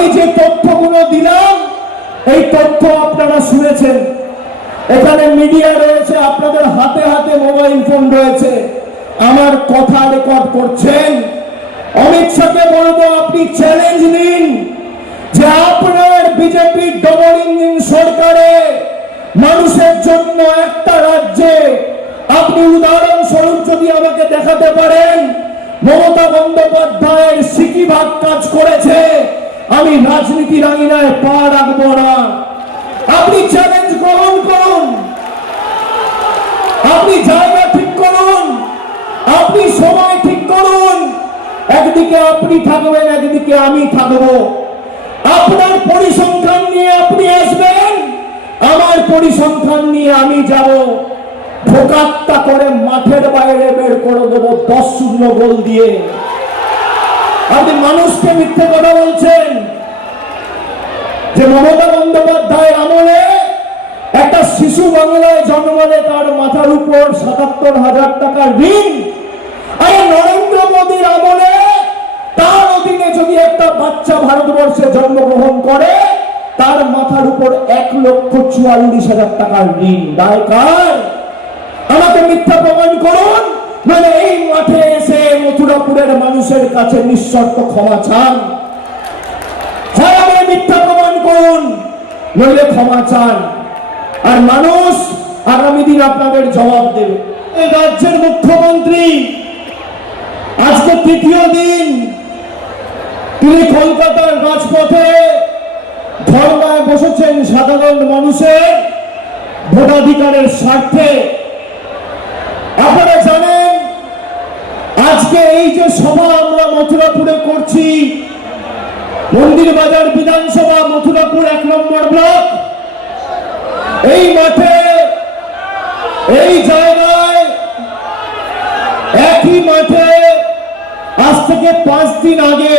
আমি যে তথ্যগুলো দিলাম এই তথ্য আপনারা শুনেছেন। এখানে মিডিয়া রয়েছে, আপনাদের হাতে হাতে মোবাইল ফোন রয়েছে, আমার কথা রেকর্ড করছেন। অমিত শাহকে বলবো, আপনি চ্যালেঞ্জ নিন যে আপনার বিজেপি ডবল ইঞ্জিন সরকারে মানুষের জন্য একটা রাজ্যে আপনি উদাহরণস্বরূপ যদি আমাকে দেখাতে পারেন মমতা বন্দ্যোপাধ্যায়ের সিকিভাগ কাজ করেছে, আমি রাজনীতির আঙিনায় পা রাখবো না। আপনি চ্যালেঞ্জ গ্রহণ করুন, আপনি জায়গা ঠিক করুন, আপনি সময় ঠিক করুন। একদিকে আপনি থাকবেন, একদিকে আমি থাকবো। আপনার পরিসংখ্যান নিয়ে আপনি আসবেন, আমার পরিসংখ্যান নিয়ে আমি যাব। ভোকাত্তা করে মাঠের বাইরে বের করে দেবো 10-0 গোল দিয়ে। আপনি মানুষকে মিথ্যে কথা বলছেন যে মমতা বন্দ্যোপাধ্যায়ের আমলে একটা শিশু বাংলায় জন্মালে তার মাথার উপর 77,000 টাকার ঋণ। আর নরেন্দ্র মোদীর আমলে তার অধীনে যদি একটা বাচ্চা ভারতবর্ষে জন্মগ্রহণ করে তার মাথার উপর 1,44,000 টাকার ঋণ। দায় কার? আমাকে মিথ্যা প্রমাণ করুন, মানে এই মাঠে এসে মথুরাপুরের মানুষের কাছে নিঃশর্ত ক্ষমা চান। হয় আমাকে মিথ্যা প্রমাণ করুন, নইলে ক্ষমা চান। আর মানুষ আগামী দিন আপনাদের জবাব দেবে। এই রাজ্যের মুখ্যমন্ত্রী আজকে তৃতীয় দিন তিনি কলকাতার রাজপথে ধর্নায় বসেছেন সাধারণ মানুষের ভোটাধিকারের স্বার্থে। আপনারা জানেন আজকে এই যে সভা আমরা মথুরাপুরে করছি, মন্দির বাজার বিধানসভা মথুরাপুর 1 নম্বর ব্লক, এই মাঠে এই জায়গায় একই মাঠে আজ থেকে 5 দিন আগে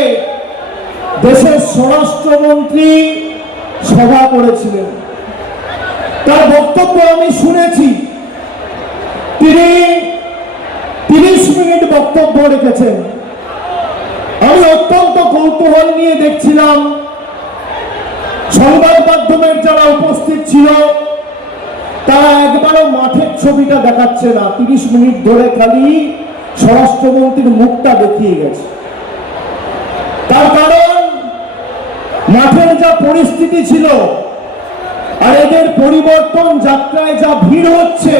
দেশের স্বরাষ্ট্রমন্ত্রী সভা করেছিলেন। তার বক্তব্য আমি শুনেছি। তিনি 30 মিনিট বক্তব্য রেখেছেন। আমি অত্যন্ত কৌতূহল নিয়ে দেখছিলাম। সংবাদ মাধ্যমের যারা উপস্থিত ছিল তারা একবারও মাঠের ছবিটা দেখাচ্ছে না। 30 মিনিট ধরে খালি স্বরাষ্ট্রমন্ত্রীর মুখটা দেখিয়ে গেছে। তার কারণ মাঠের যা পরিস্থিতি ছিল আর এদের পরিবর্তন যাত্রায় যা ভিড় হচ্ছে,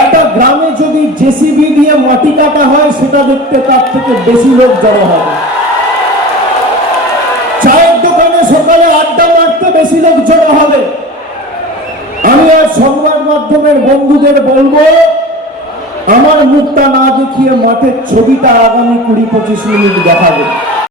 একটা গ্রামে যদি জেসিবি দিয়ে মাটি কাটা হয় সেটা দেখতে তার থেকে বেশি লোক জড়ো হবে। চায়ের দোকানে সকালে আড্ডা মারতে বেশি লোক জড়ো হবে। আমি আর সংবাদ মাধ্যমের বন্ধুদের বলবো, আমার মুখটা না দেখিয়ে মাঠের ছবিটা আগামী 20-25 মিনিট দেখাবে।